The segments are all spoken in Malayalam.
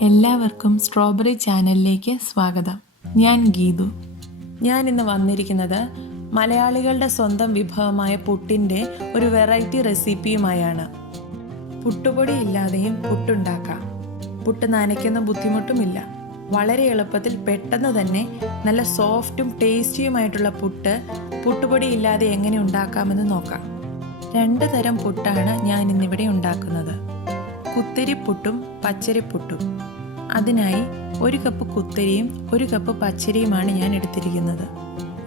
എല്ലാവർക്കും സ്ട്രോബെറി ചാനലിലേക്ക് സ്വാഗതം. ഞാൻ ഗീതു. ഞാൻ ഇന്ന് വന്നിരിക്കുന്നത് മലയാളികളുടെ സ്വന്തം വിഭവമായ പുട്ടിന്റെ ഒരു വെറൈറ്റി റെസിപ്പിയുമായാണ് പുട്ടുപൊടി ഇല്ലാതെയും പുട്ടുണ്ടാക്കാം. പുട്ട് നനയ്ക്കുന്ന ബുദ്ധിമുട്ടുമില്ല. വളരെ എളുപ്പത്തിൽ പെട്ടെന്ന് തന്നെ നല്ല സോഫ്റ്റും ടേസ്റ്റിയുമായിട്ടുള്ള പുട്ട് പുട്ടുപൊടി ഇല്ലാതെ എങ്ങനെ ഉണ്ടാക്കാമെന്ന് നോക്കാം. രണ്ട് തരം പുട്ടാണ് ഞാൻ ഇന്നിവിടെ ഉണ്ടാക്കുന്നത്. കുത്തരിപ്പുട്ടും പച്ചരിപ്പുട്ടും. അതിനായി ഒരു കപ്പ് കുത്തരിയും ഒരു കപ്പ് പച്ചരിയുമാണ് ഞാൻ എടുത്തിരിക്കുന്നത്.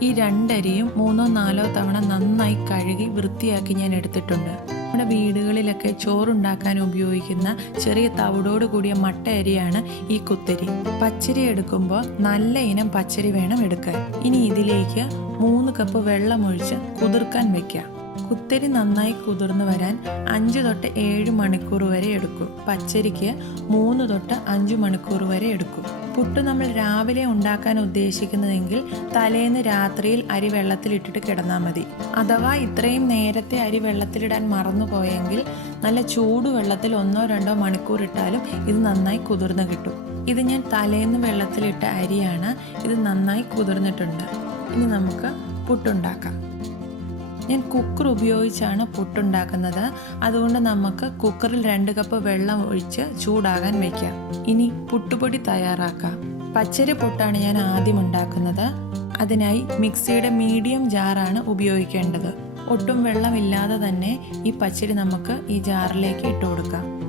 ഈ രണ്ടരിയും മൂന്നോ നാലോ തവണ നന്നായി കഴുകി വൃത്തിയാക്കി ഞാൻ എടുത്തിട്ടുണ്ട്. നമ്മുടെ വീടുകളിലൊക്കെ ചോറുണ്ടാക്കാൻ ഉപയോഗിക്കുന്ന ചെറിയ തവിടോട് കൂടിയ മട്ട അരിയാണ് ഈ കുത്തരി. പച്ചരി എടുക്കുമ്പോൾ നല്ല ഇനം പച്ചരി വേണം എടുക്കാൻ. ഇനി ഇതിലേക്ക് മൂന്ന് കപ്പ് വെള്ളമൊഴിച്ച് കുതിർക്കാൻ വെക്കാം. കുത്തരി നന്നായി കുതിർന്നു വരാൻ അഞ്ച് തൊട്ട് ഏഴ് മണിക്കൂർ വരെ എടുക്കും. പച്ചരിക്ക് മൂന്ന് തൊട്ട് അഞ്ച് മണിക്കൂർ വരെ എടുക്കും. പുട്ട് നമ്മൾ രാവിലെ ഉണ്ടാക്കാൻ ഉദ്ദേശിക്കുന്നതെങ്കിൽ തലേന്ന് രാത്രിയിൽ അരി വെള്ളത്തിലിട്ടിട്ട് കിടന്നാൽ മതി. അഥവാ ഇത്രയും നേരത്തെ അരി വെള്ളത്തിലിടാൻ മറന്നുപോയെങ്കിൽ നല്ല ചൂട് വെള്ളത്തിൽ ഒന്നോ രണ്ടോ മണിക്കൂർ ഇട്ടാലും ഇത് നന്നായി കുതിർന്ന് കിട്ടും. ഇത് ഞാൻ തലേന്ന് വെള്ളത്തിലിട്ട അരിയാണ്. ഇത് നന്നായി കുതിർന്നിട്ടുണ്ട്. ഇനി നമുക്ക് പുട്ടുണ്ടാക്കാം. ഞാൻ കുക്കർ ഉപയോഗിച്ചാണ് പുട്ടുണ്ടാക്കുന്നത്. അതുകൊണ്ട് നമുക്ക് കുക്കറിൽ രണ്ട് കപ്പ് വെള്ളം ഒഴിച്ച് ചൂടാകാൻ വയ്ക്കാം ഇനി പുട്ടുപൊടി തയ്യാറാക്കാം. പച്ചരി പുട്ടാണ് ഞാൻ ആദ്യം ഉണ്ടാക്കുന്നത്. അതിനായി മിക്സിയുടെ മീഡിയം ജാറാണ് ഉപയോഗിക്കേണ്ടത്. ഒട്ടും വെള്ളമില്ലാതെ തന്നെ ഈ പച്ചരി നമുക്ക് ഈ ജാറിലേക്ക് ഇട്ട് കൊടുക്കാം.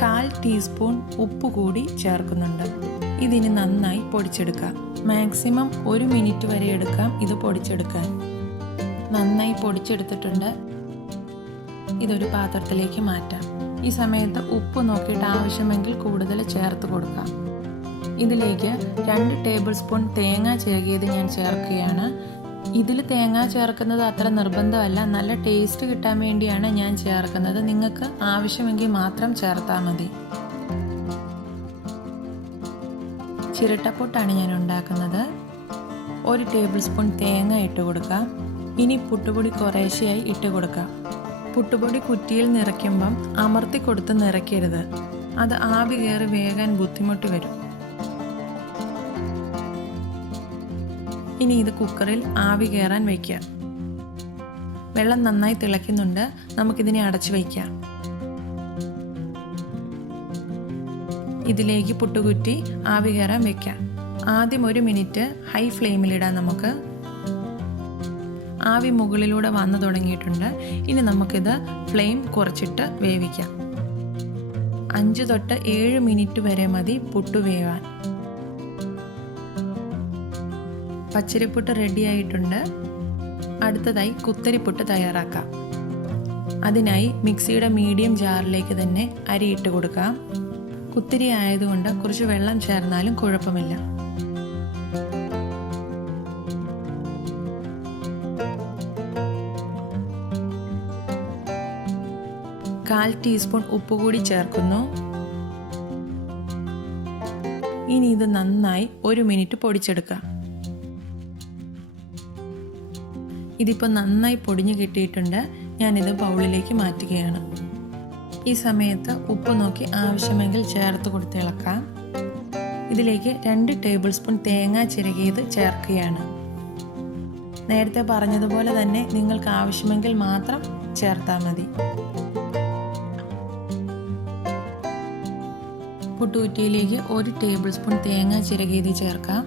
കാൽ ടീസ്പൂൺ ഉപ്പ് കൂടി ചേർക്കുന്നുണ്ട്. ഇതിന് നന്നായി പൊടിച്ചെടുക്കാം മാക്സിമം ഒരു മിനിറ്റ് വരെ എടുക്കാം ഇത് പൊടിച്ചെടുക്കാൻ. നന്നായി പൊടിച്ചെടുത്തിട്ടുണ്ട്. ഇതൊരു പാത്രത്തിലേക്ക് മാറ്റാം. ഈ സമയത്ത് ഉപ്പ് നോക്കിയിട്ട് ആവശ്യമെങ്കിൽ കൂടുതൽ ചേർത്ത് കൊടുക്കാം. ഇതിലേക്ക് രണ്ട് ടേബിൾ സ്പൂൺ തേങ്ങ ചേകിയത് ഞാൻ ചേർക്കുകയാണ്. ഇതിൽ തേങ്ങ ചേർക്കുന്നത് അത്ര നിർബന്ധമല്ല. നല്ല ടേസ്റ്റ് കിട്ടാൻ വേണ്ടിയാണ് ഞാൻ ചേർക്കുന്നത്. നിങ്ങൾക്ക് ആവശ്യമെങ്കിൽ മാത്രം ചേർത്താൽ മതി. ചിരട്ടപ്പൊട്ടാണ് ഞാൻ ഉണ്ടാക്കുന്നത്. ഒരു ടേബിൾ സ്പൂൺ തേങ്ങ ഇട്ട് കൊടുക്കാം. ഇനി പുട്ടുപൊടി കുറേശ്ശെയായി ഇട്ട് കൊടുക്കാം. പുട്ടുപൊടി കുറ്റിയിൽ നിറയ്ക്കുമ്പം അമർത്തി കൊടുത്ത് നിറയ്ക്കരുത്. അത് ആവി കയറി വേകാൻ ബുദ്ധിമുട്ട് വരും. ഇനി ഇത് കുക്കറിൽ ആവി കയറാൻ വയ്ക്കുക. വെള്ളം നന്നായി തിളയ്ക്കുന്നുണ്ട്. നമുക്കിതിനെ അടച്ചു വയ്ക്കാം. ഇതിലേക്ക് പുട്ടുകുറ്റി ആവി കയറാൻ വയ്ക്കാം. ആദ്യം ഒരു മിനിറ്റ് ഹൈ ഫ്ലെയിമിലിടാം നമുക്ക് ആവി മുകളിലൂടെ വന്നു തുടങ്ങിയിട്ടുണ്ട്. ഇനി നമുക്കിത് ഫ്ലെയിം കുറച്ചിട്ട് വേവിക്കാം. അഞ്ച് തൊട്ട് ഏഴ് മിനിറ്റ് വരെ മതി പുട്ടു വേവാൻ. പച്ചരിപ്പുട്ട് റെഡിയായിട്ടുണ്ട് അടുത്തതായി കുത്തരിപ്പുട്ട് തയ്യാറാക്കാം. അതിനായി മിക്സിയുടെ മീഡിയം ജാറിലേക്ക് തന്നെ അരി ഇട്ട് കൊടുക്കാം. കുത്തിരി ആയതുകൊണ്ട് കുറച്ച് വെള്ളം ചേർന്നാലും കുഴപ്പമില്ല. കാൽ ടീസ്പൂൺ ഉപ്പ് കൂടി ചേർക്കുന്നു. ഇനി ഇത് നന്നായി ഒരു മിനിറ്റ് പൊടിച്ചെടുക്കാം. ഇതിപ്പോൾ നന്നായി പൊടിഞ്ഞു കിട്ടിയിട്ടുണ്ട്. ഞാനിത് ബൗളിലേക്ക് മാറ്റുകയാണ്. ഈ സമയത്ത് ഉപ്പ് നോക്കി ആവശ്യമെങ്കിൽ ചേർത്ത് കൊടുത്ത് ഇളക്കാം. ഇതിലേക്ക് രണ്ട് ടേബിൾ സ്പൂൺ തേങ്ങ ചിരകിയത് ചേർക്കുകയാണ്. നേരത്തെ പറഞ്ഞതുപോലെ തന്നെ നിങ്ങൾക്ക് ആവശ്യമെങ്കിൽ മാത്രം ചേർത്താൽ മതി. പുട്ടുകുറ്റിയിലേക്ക് ഒരു ടേബിൾ സ്പൂൺ തേങ്ങ ചിരകിയത് ചേർക്കാം.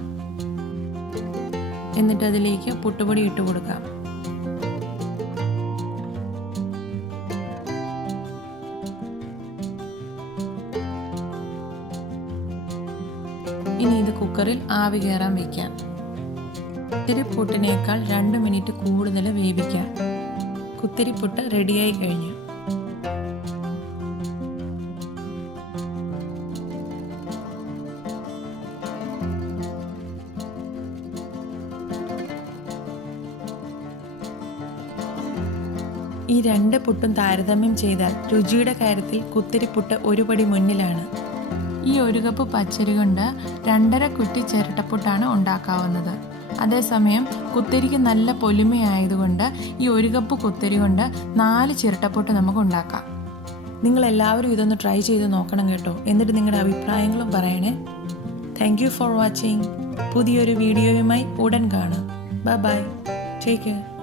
എന്നിട്ട് അതിലേക്ക് പുട്ടുപൊടി ഇട്ട് കൊടുക്കാം. ഇനി ഇത് കുക്കറിൽ ആവി കയറാൻ വയ്ക്കാം കുത്തിരിപ്പുട്ടിനേക്കാൾ രണ്ട് മിനിറ്റ് കൂടുതൽ വേവിക്കാം. കുത്തിരിപ്പുട്ട് റെഡിയായി കഴിഞ്ഞു. ഈ രണ്ട് പുട്ടും താരതമ്യം ചെയ്താൽ രുചിയുടെ കാര്യത്തിൽ കുത്തിരിപ്പുട്ട് ഒരുപടി മുന്നിലാണ്. ഈ ഒരു കപ്പ് പച്ചരി കൊണ്ട് രണ്ടര കുറ്റി ചിരട്ടപ്പുട്ടാണ് ഉണ്ടാക്കാവുന്നത്. അതേസമയം കുത്തരിക്ക് നല്ല പൊലിമയായതുകൊണ്ട് ഈ ഒരു കപ്പ് കുത്തരി കൊണ്ട് നാല് ചിരട്ടപ്പൊട്ട് നമുക്ക് ഉണ്ടാക്കാം. നിങ്ങൾ എല്ലാവരും ഇതൊന്ന് ട്രൈ ചെയ്ത് നോക്കണം കേട്ടോ. എന്നിട്ട് നിങ്ങളുടെ അഭിപ്രായങ്ങളും പറയണേ. താങ്ക് യു ഫോർ വാച്ചിങ് പുതിയൊരു വീഡിയോയുമായി ഉടൻ കാണാം. Bye bye take care